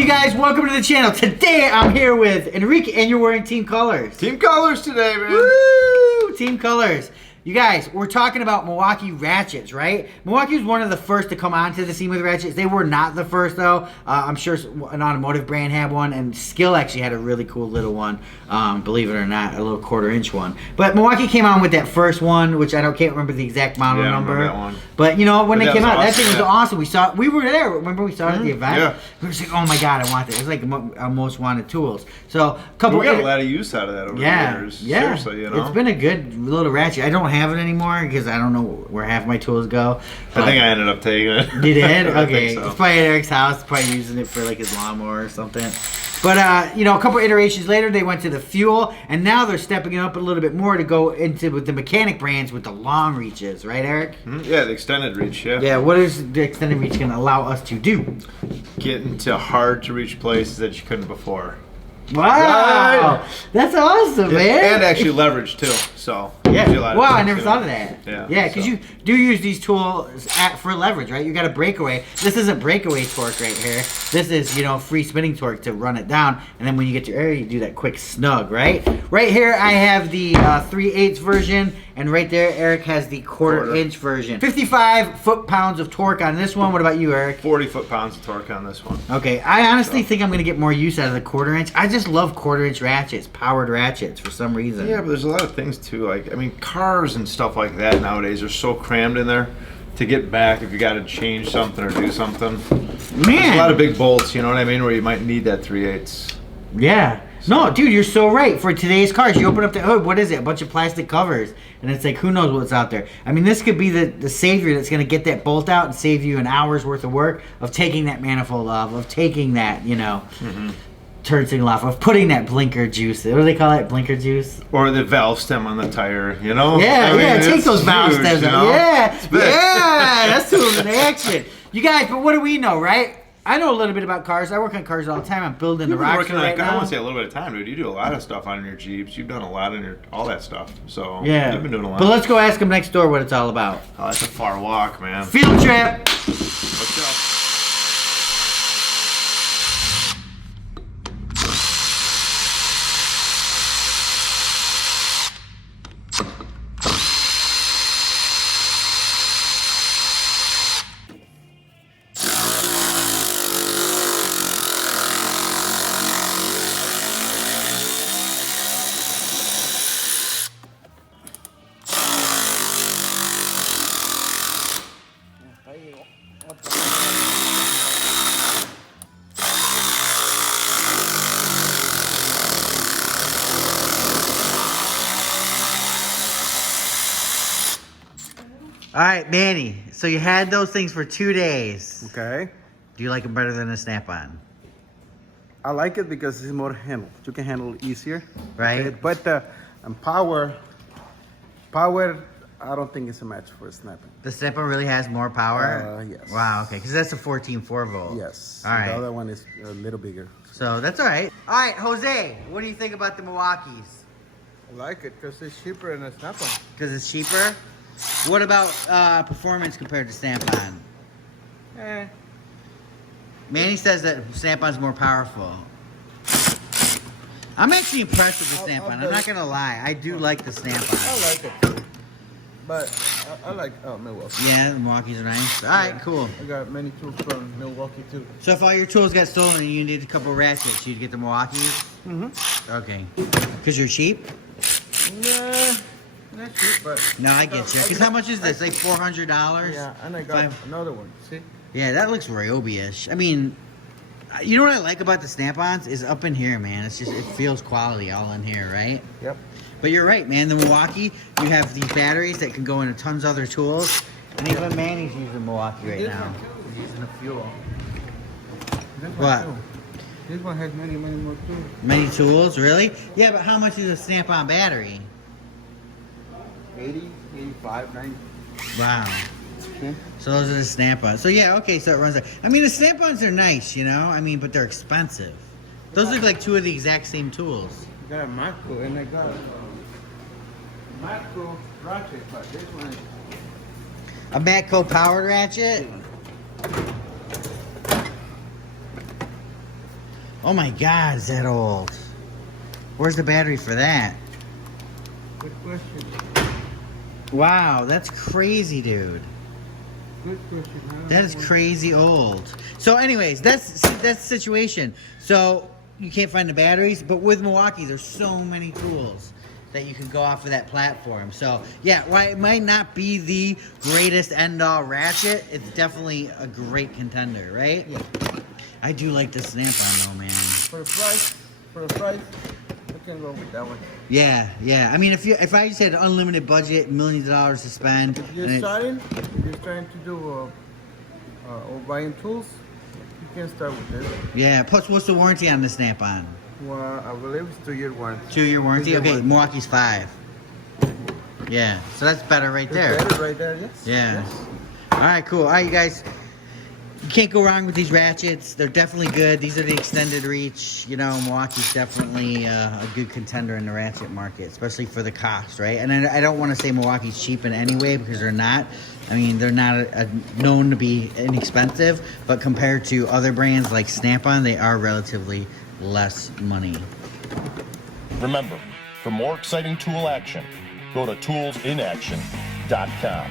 you guys? Welcome to the channel. Today I'm here with Enrique and you're wearing team colors. Team colors today, man. Woo! Team colors. You guys, we're talking about Milwaukee Ratchets, right? Milwaukee was one of the first to come onto the scene with Ratchets. They were not the first, though. I'm sure an automotive brand had one, and Skill actually had a really cool little one, believe it or not, a little quarter-inch one. But Milwaukee came on with that first one, which I can't remember the exact model number. I remember that one. But, you know, when they came out, that thing was awesome. We were there. Remember we saw it at the event? Yeah. We were like, oh, my God, I want this. It was like our most wanted tools. So, a couple we got a lot of use out of that over the years. Yeah, seriously, you know. It's been a good little ratchet. I don't have it anymore because I don't know where half my tools go. I think I ended up taking it. You did? I Okay. think so. It's probably at Eric's house, probably using it for like his lawnmower or something. But, you know, a couple iterations later, they went to the FURL, and now they're stepping it up a little bit more to go into with the mechanic brands with the long reaches. Right, Eric? Yeah, the extended reach, yeah. Yeah, what is the extended reach going to allow us to do? Get into hard-to-reach places that you couldn't before. Wow! Right. That's awesome, man! And actually leverage, too, so. Yeah. Wow, I never thought of that. Yeah. Yeah, because you do use these tools for leverage, right? You got a breakaway. This isn't breakaway torque right here. This is, you know, free spinning torque to run it down. And then when you get to area, you do that quick snug, right? Right here, I have the 3/8 version. And right there, Eric has the quarter-inch version. 55 foot-pounds of torque on this one. What about you, Eric? 40 foot-pounds of torque on this one. Okay, I honestly think I'm going to get more use out of the quarter-inch. I just love quarter-inch ratchets, powered ratchets, for some reason. Yeah, but there's a lot of things, too. Like, I mean, cars and stuff like that nowadays are so crammed in there. To get back, if you got to change something or do something. Man! There's a lot of big bolts, you know what I mean, where you might need that 3/8. Yeah. No, dude, you're so right. For today's cars, you open up the hood, what is it? A bunch of plastic covers. And it's like, who knows what's out there. I mean, this could be the savior that's going to get that bolt out and save you an hour's worth of work of taking that manifold off, of taking that, you know, turn signal off, of putting that blinker juice. What do they call that? Blinker juice? Or the valve stem on the tire, you know? Yeah, I mean, take those valve huge, stems you out. know? Yeah, It's big. yeah, that's tools in action. You guys, but what do we know, right? I know a little bit about cars. I work on cars all the time. I'm building the rocks right now. I want to say a little bit of time, dude. You do a lot of stuff on your Jeeps. You've done a lot on all that stuff. So yeah, you've been doing a lot. But let's go ask him next door what it's all about. Oh, that's a far walk, man. Field trip. Let's go. All right, Manny. So you had those things for 2 days. Okay. Do you like them better than a Snap-on? I like it because it's more handle. You can handle it easier. Right. Okay? But power, I don't think it's a match for a Snap-on. The Snap-on really has more power? Yes. Wow, okay. Because that's a 14 4-volt. Yes. All right. The other one is a little bigger. So that's all right. All right, Jose, what do you think about the Milwaukees? I like it because it's cheaper than a Snap-on. Because it's cheaper? What about performance compared to Snap-on? Manny says that Snap-on's more powerful. I'm actually impressed with the Snap-on. I'm not going to lie. I do like the Snap-on. I like it too. But I like Milwaukee. Yeah, the Milwaukee's are nice. All right, cool. I got many tools from Milwaukee too. So if all your tools got stolen and you needed a couple ratchets, you'd get the Milwaukees? Okay. Because you're cheap? Nah, not cheap, but... No, I get you. Because how much is this? Like $400? Yeah, and I got another one. See? Yeah, that looks Ryobi-ish. I mean, you know what I like about the Snap-ons is up in here, man. It's just, it feels quality all in here, right? Yep. But you're right, man. The Milwaukee, you have these batteries that can go into tons of other tools. And even Manny's using Milwaukee right now. He's using a fuel. What? This one has many more tools. Many tools, really? Yeah, but how much is a Snap-on battery? 80, 85, 90. Wow. Okay. So those are the Snap-ons. So yeah, okay, so it runs like... I mean, the Snap-ons are nice, you know? I mean, but they're expensive. Those look like two of the exact same tools. I got a macro and I got a macro ratchet, but this one is... A Matco powered ratchet? Oh my God, is that old? Where's the battery for that? Good question. Wow, that's crazy, dude. Good question. That is crazy old. So anyways, that's the situation. So you can't find the batteries, but with Milwaukee, there's so many tools that you can go off of that platform. So yeah, while it might not be the greatest end-all ratchet, it's definitely a great contender, right? Yeah. I do like the snap-on though, man. For the price, I can go with that one. Yeah, yeah. I mean, if I just had an unlimited budget, millions of dollars to spend, If you're trying to do or buying tools, you can start with this. yeah. Plus, what's the warranty on the snap-on? Well, I believe it's 2-year warranty. 2-year warranty. 2-year Okay, warranty. Milwaukee's 5. Yeah, so that's better right there. It's better right there, yes. Yeah. Yes. All right, cool. All right, you guys. You can't go wrong with these ratchets. They're definitely good. These are the extended reach. You know, Milwaukee's definitely a good contender in the ratchet market, especially for the cost, right? And I don't want to say Milwaukee's cheap in any way because they're not. I mean, they're not known to be inexpensive, but compared to other brands like Snap-on, they are relatively less money. Remember, for more exciting tool action, go to toolsinaction.com.